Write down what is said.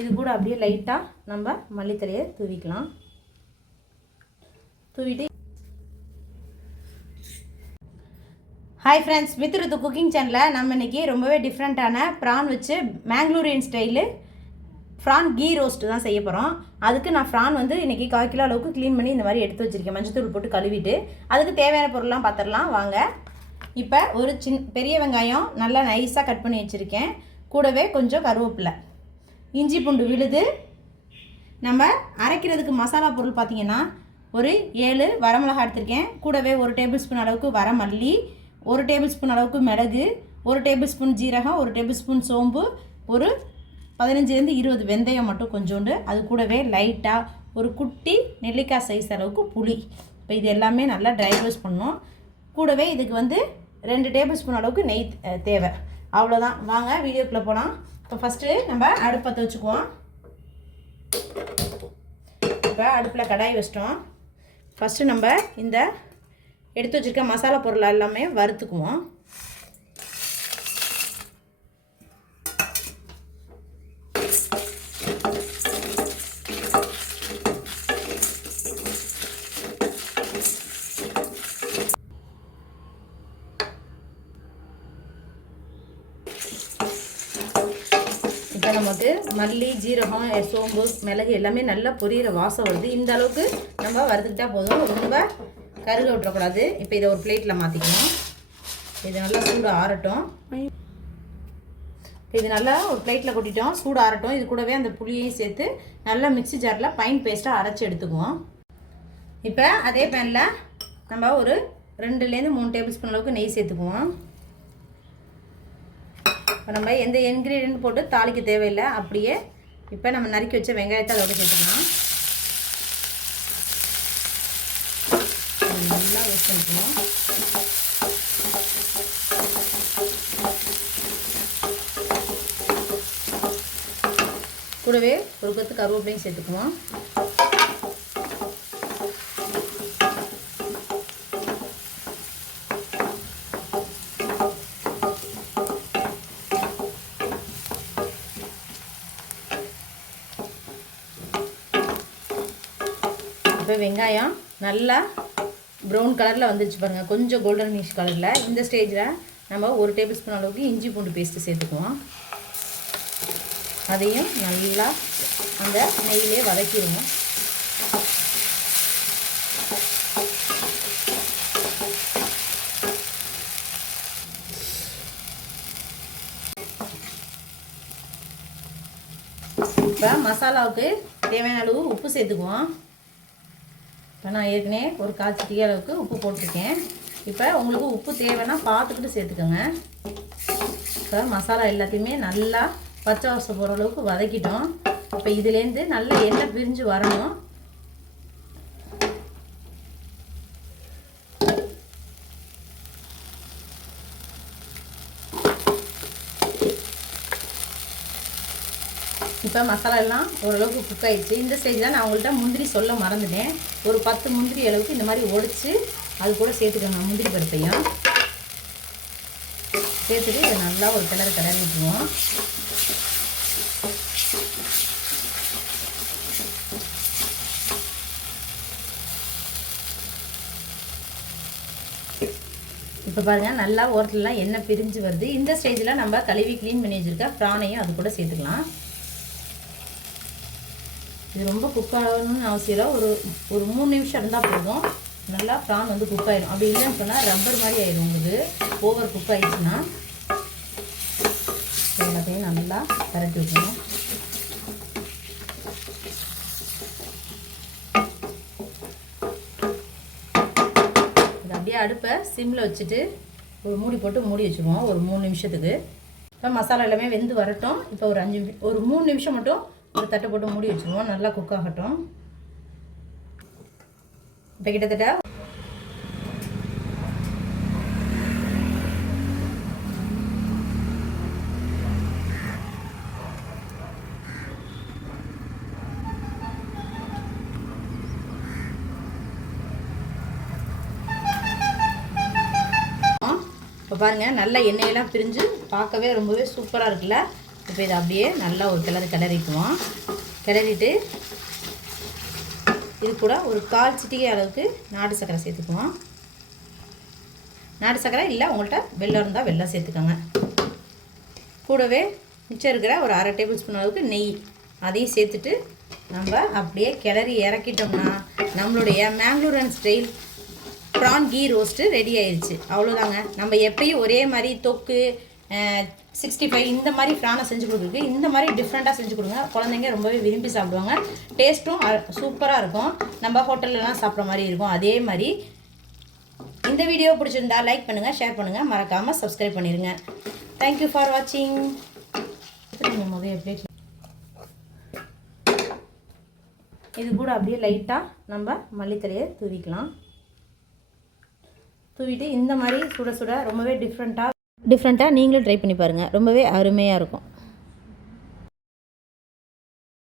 இது கூட அப்படியே லைட்டாக நம்ம மல்லித்தலையை தூவிக்கலாம். தூவிட்டு ஹாய் ஃப்ரெண்ட்ஸ், வித் ருத்து குக்கிங் சேனலில் நம்ம இன்றைக்கி ரொம்பவே டிஃப்ரெண்ட்டான ப்ரான் வச்சு மேங்களூரியன் ஸ்டைலு ப்ரான் கீ ரோஸ்ட்டு தான் செய்ய போகிறோம். அதுக்கு நான் ப்ரான் வந்து இன்றைக்கி 1/4 கிலோ அளவுக்கு க்ளீன் பண்ணி இந்த மாதிரி எடுத்து வச்சுருக்கேன். மஞ்சத்தூள் போட்டு கழுவிட்டு அதுக்கு தேவையான பொருள்லாம் பார்த்துடலாம் வாங்க. இப்போ ஒரு பெரிய வெங்காயம் நல்லா நைஸாக கட் பண்ணி வச்சுருக்கேன். கூடவே கொஞ்சம் கருவேப்பிலை, இஞ்சி பூண்டு விழுது. நம்ம அரைக்கிறதுக்கு மசாலா பொருள் பார்த்திங்கன்னா ஒரு 7 வரமிளகாய் எடுத்திருக்கேன். கூடவே 1 டேபிள் ஸ்பூன் அளவுக்கு வரமல்லி, 1 டேபிள் ஸ்பூன் அளவுக்கு மிளகு, 1 டேபிள் ஸ்பூன் ஜீரகம், 1 டேபிள் ஸ்பூன் சோம்பு, ஒரு 15 to 20 வெந்தயம் மட்டும் கொஞ்சோண்டு. அது கூடவே லைட்டாக ஒரு குட்டி நெல்லிக்காய் சைஸ் அளவுக்கு புளி. இப்போ இது எல்லாமே நல்லா ட்ரை ரோஸ்ட் பண்ணணும். கூடவே இதுக்கு வந்து 2 டேபிள் ஸ்பூன் அளவுக்கு நெய் தேவை. அவ்வளோதான். வாங்க வீடியோக்குள்ளே போகலாம். இப்போ ஃபஸ்ட்டு நம்ம அடுப்பு பற்ற வச்சுக்குவோம். இப்போ அடுப்பில் கடாய் வச்சிட்டோம். ஃபஸ்ட்டு நம்ம இந்த எடுத்து வச்சுருக்க மசாலா பொருள் எல்லாமே வறுத்துக்குவோம். இப்போ நமக்கு மல்லி, ஜீரகம், சோம்பு, மிளகு எல்லாமே நல்லா பொரியிற வாசம் வருது. இந்த அளவுக்கு நம்ம வறுத்துக்கிட்டா போதும், ரொம்ப கருக விட்டுறக்கூடாது. இப்போ இதை ஒரு பிளேட்டில் மாற்றிக்கணும். இது நல்லா சூடு ஆறட்டும். இது நல்லா ஒரு பிளேட்டில் கொட்டிட்டோம், சூடு ஆறட்டும். இது கூடவே அந்த புளியையும் சேர்த்து நல்லா மிக்ஸி ஜாரில் ஃபைன் பேஸ்ட்டாக அரைச்சி எடுத்துக்குவோம். இப்போ அதே பேனில் நம்ம ஒரு 2 to 3 டேபிள் ஸ்பூன் அளவுக்கு நெய் சேர்த்துக்குவோம். இப்போ நம்ம எந்த இன்க்ரீடியன்ட் போட்டு தாளிக்க தேவையில்லை. அப்படியே இப்போ நம்ம நறுக்கி வச்ச வெங்காயத்தை அதோட சேர்த்துக்கலாம். நல்லா ரோஸ்ட் பண்ணிக்கணும். கூடவே ஒரு கொத்து கருவேப்பிலையும் சேர்த்துக்குவோம். இப்போ வெங்காயம் நல்லா ப்ரௌன் கலரில் வந்துருச்சு பாருங்கள், கொஞ்சம் கோல்டனிஷ் கலரில். இந்த ஸ்டேஜில் நம்ம 1 டேபிள் ஸ்பூன் அளவுக்கு இஞ்சி பூண்டு பேஸ்ட்டு சேர்த்துக்குவோம். அதையும் நல்லா அந்த நெய்யிலே வதக்கிடுவோம். இப்போ மசாலாவுக்கு தேவையான அளவு உப்பு சேர்த்துக்குவோம். இப்போ நான் ஏற்கனவே ஒரு 1/4 சிட்டிகை அளவுக்கு உப்பு போட்டிருக்கேன். இப்போ உங்களுக்கு உப்பு தேவைன்னா பார்த்துக்கிட்டு சேர்த்துக்கோங்க. இப்போ மசாலா எல்லாத்தையுமே நல்லா பச்சை வாசம் போகிற அளவுக்கு வதக்கிட்டோம். இப்போ இதுலேருந்து நல்லா எண்ணெய் பிரிஞ்சு வரணும். இப்போ மசாலா எல்லாம் ஓரளவுக்கு குக் ஆகிடுச்சு. இந்த ஸ்டேஜில் நான் உங்கள்கிட்ட முந்திரி சொல்ல மறந்துட்டேன். ஒரு 10 முந்திரி அளவுக்கு இந்த மாதிரி ஒடிச்சு அது கூட சேர்த்துக்கோங்க. முந்திரி பருப்பையும் சேர்த்துட்டு இதை நல்லா ஒரு கிளறி விட்டுருவோம். இப்போ பாருங்கள், நல்லா ஓரத்துலலாம் எண்ணெய் பிரிஞ்சு வருது. இந்த ஸ்டேஜில் நம்ம கழுவி க்ளீன் பண்ணி வச்சுருக்க ப்ரானையும் அது கூட சேர்த்துக்கலாம். இது ரொம்ப குக் ஆகணும்னு அவசியம் இல்லை. ஒரு 3 நிமிஷம் இருந்தால் போதும். நல்லா ப்ரான் வந்து குக் ஆகிடும். அப்படி இல்லைன்னு சொன்னால் ரப்பர் மாதிரி ஆகிடும். உங்களுக்கு ஓவர் குக் ஆகிடுச்சுன்னா எல்லாத்தையும் நல்லா பரட்டி விட்டுணும். இது அப்படியே அடுப்பை சிம்மில் வச்சுட்டு ஒரு மூடி போட்டு மூடி வச்சுருவோம் ஒரு 3 நிமிஷத்துக்கு. இப்போ மசாலா எல்லாமே வெந்து வரட்டும். இப்போ ஒரு 3 நிமிஷம் மட்டும் ஒரு தட்டை போட்டு மூடி வச்சுருவோம். நல்லா குக் ஆகட்டும். இப்போ கிட்டத்தட்ட இப்போ பாருங்கள், நல்ல எண்ணெயெல்லாம் பிரிஞ்சு பார்க்கவே ரொம்பவே சூப்பராக இருக்குல்ல. இப்போ இதை அப்படியே நல்லா ஒரு கிளறிக்குவோம். கிளறிட்டு இது கூட ஒரு 1/4 சிட்டிகை அளவுக்கு நாட்டு சர்க்கரை சேர்த்துக்குவோம். நாட்டு சர்க்கரை இல்லை, உங்கள்கிட்ட வெல்லம் இருந்தால் வெல்லம் சேர்த்துக்கோங்க. கூடவே மிச்சம் இருக்கிற ஒரு 1/2 டேபிள் ஸ்பூன் அளவுக்கு நெய் அதையும் சேர்த்துட்டு நம்ம அப்படியே கிளறி இறக்கிட்டோம்னா நம்மளுடைய Mangalorean style prawn ghee roast ready ஆயிடுச்சு. அவ்வளோதாங்க. நம்ம எப்பயும் ஒரே மாதிரி தொக்கு 65 இந்த மாதிரி ப்ரானை செஞ்சு கொடுக்குறதுக்கு இந்த மாதிரி டிஃப்ரெண்ட்டாக செஞ்சு கொடுங்க. குழந்தைங்க ரொம்பவே விரும்பி சாப்பிடுவாங்க. டேஸ்ட்டும் சூப்பராக இருக்கும். நம்ம ஹோட்டல்லலாம் சாப்பிட்ற மாதிரி இருக்கும். அதே மாதிரி இந்த வீடியோ பிடிச்சிருந்தா லைக் பண்ணுங்கள், ஷேர் பண்ணுங்கள், மறக்காமல் சப்ஸ்கிரைப் பண்ணிடுங்க. தேங்க்யூ ஃபார் வாட்சிங். இது கூட அப்படியே லைட்டாக நம்ம மல்லித்தலையை தூவிக்கலாம். தூவிட்டு இந்த மாதிரி சுட சுட ரொம்பவே டிஃப்ரெண்ட்டாக நீங்களும் ட்ரை பண்ணி பாருங்கள். ரொம்பவே அருமையாக இருக்கும்.